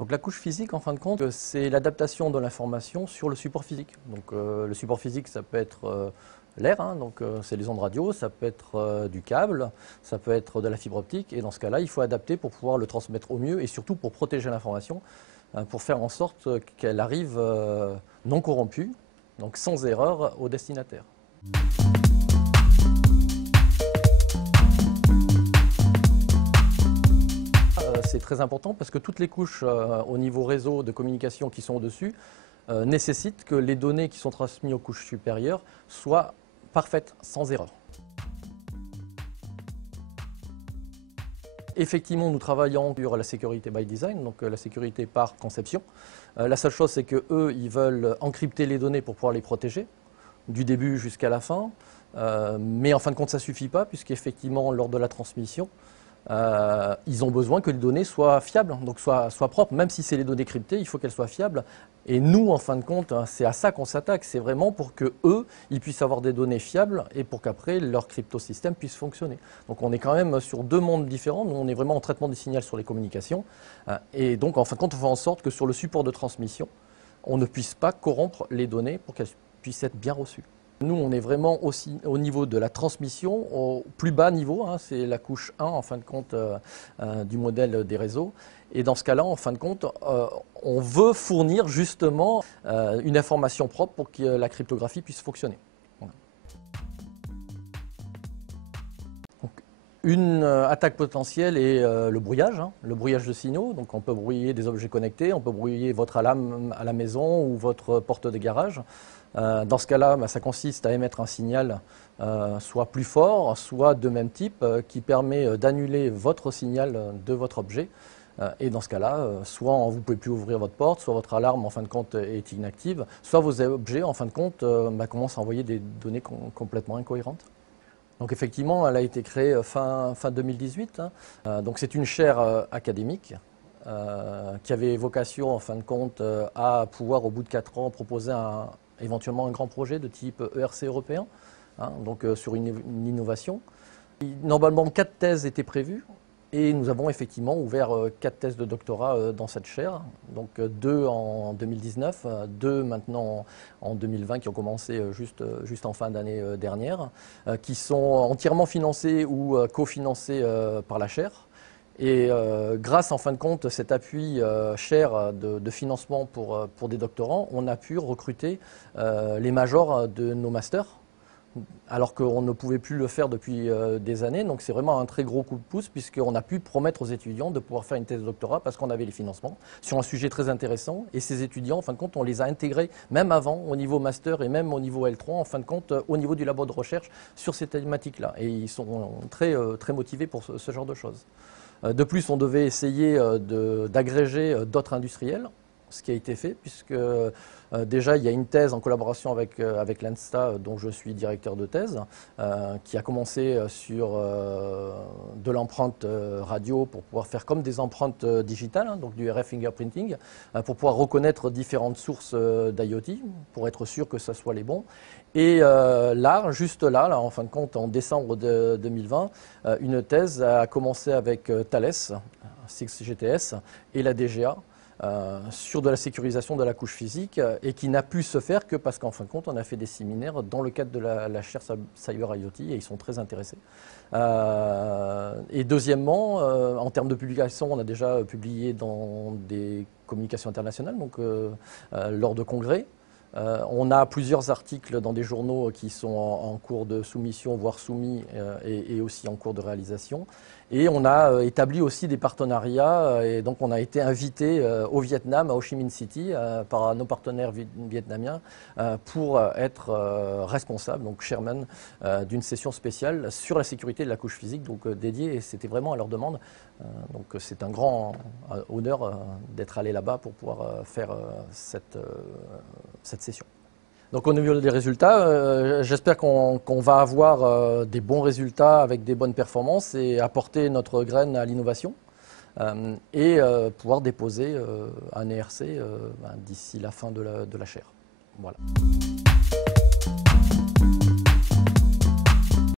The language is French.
Donc la couche physique, en fin de compte, c'est l'adaptation de l'information sur le support physique. Donc le support physique, ça peut être l'air, hein, donc c'est les ondes radio, ça peut être du câble, ça peut être de la fibre optique. Et dans ce cas-là, il faut adapter pour pouvoir le transmettre au mieux et surtout pour protéger l'information, pour faire en sorte qu'elle arrive non corrompue, donc sans erreur au destinataire. C'est très important parce que toutes les couches au niveau réseau de communication qui sont au-dessus nécessitent que les données qui sont transmises aux couches supérieures soient parfaites, sans erreur. Effectivement, nous travaillons sur la sécurité by design, donc la sécurité par conception. La seule chose, c'est qu'eux, ils veulent encrypter les données pour pouvoir les protéger, du début jusqu'à la fin. Mais en fin de compte, ça ne suffit pas, puisqu'effectivement, lors de la transmission, ils ont besoin que les données soient fiables, donc soient propres. Même si c'est les données cryptées, il faut qu'elles soient fiables. Et nous, en fin de compte, c'est à ça qu'on s'attaque. C'est vraiment pour qu'eux, ils puissent avoir des données fiables et pour qu'après, leur cryptosystème puisse fonctionner. Donc on est quand même sur deux mondes différents. Nous, on est vraiment en traitement des signaux sur les communications. Et donc, en fin de compte, on fait en sorte que sur le support de transmission, on ne puisse pas corrompre les données pour qu'elles puissent être bien reçues. Nous, on est vraiment aussi au niveau de la transmission, au plus bas niveau, hein, c'est la couche 1 en fin de compte du modèle des réseaux. Et dans ce cas-là, en fin de compte, on veut fournir justement une information propre pour que la cryptographie puisse fonctionner. Voilà. Donc, une attaque potentielle est le brouillage de signaux. Donc on peut brouiller des objets connectés, on peut brouiller votre alarme à la maison ou votre porte de garage. Dans ce cas-là, ça consiste à émettre un signal soit plus fort, soit de même type, qui permet d'annuler votre signal de votre objet. Et dans ce cas-là, soit vous ne pouvez plus ouvrir votre porte, soit votre alarme en fin de compte est inactive, soit vos objets en fin de compte commencent à envoyer des données complètement incohérentes. Donc effectivement, elle a été créée fin 2018. Donc c'est une chaire académique qui avait vocation en fin de compte à pouvoir au bout de 4 ans proposer éventuellement un grand projet de type ERC européen, donc sur une innovation. Normalement, 4 thèses étaient prévues et nous avons effectivement ouvert 4 thèses de doctorat dans cette chaire, donc 2 en 2019, 2 maintenant en 2020 qui ont commencé juste en fin d'année dernière, qui sont entièrement financées ou cofinancées par la chaire. Et grâce en fin de compte cet appui cher de financement pour des doctorants, on a pu recruter les majors de nos masters, alors qu'on ne pouvait plus le faire depuis des années. Donc c'est vraiment un très gros coup de pouce puisqu'on a pu promettre aux étudiants de pouvoir faire une thèse de doctorat parce qu'on avait les financements sur un sujet très intéressant. Et ces étudiants, en fin de compte, on les a intégrés même avant au niveau master et même au niveau L3, en fin de compte, au niveau du labo de recherche sur ces thématiques-là. Et ils sont très motivés pour ce genre de choses. De plus, on devait essayer d'agréger d'autres industriels, ce qui a été fait, puisque déjà il y a une thèse en collaboration avec l'ANSTA, dont je suis directeur de thèse, qui a commencé sur de l'empreinte radio pour pouvoir faire comme des empreintes digitales, donc du RF fingerprinting, pour pouvoir reconnaître différentes sources d'IoT, pour être sûr que ce soit les bons. Et juste là, en fin de compte, en décembre 2020, une thèse a commencé avec Thales, 6GTS, et la DGA, sur de la sécurisation de la couche physique, et qui n'a pu se faire que parce qu'en fin de compte, on a fait des séminaires dans le cadre de la chaire Cyber IoT, et ils sont très intéressés. Et deuxièmement, en termes de publication, on a déjà publié dans des communications internationales, donc lors de congrès. On a plusieurs articles dans des journaux qui sont en cours de soumission, voire soumis, et aussi en cours de réalisation. Et on a établi aussi des partenariats, et donc on a été invité au Vietnam, à Ho Chi Minh City, par nos partenaires vietnamiens, pour être responsable, donc chairman, d'une session spéciale sur la sécurité de la couche physique, donc dédiée, et c'était vraiment à leur demande. Donc c'est un grand honneur d'être allé là-bas pour pouvoir faire cette session. Donc au niveau des résultats, j'espère qu'on va avoir des bons résultats avec des bonnes performances et apporter notre graine à l'innovation et pouvoir déposer un ERC d'ici la fin de la chaire. Voilà.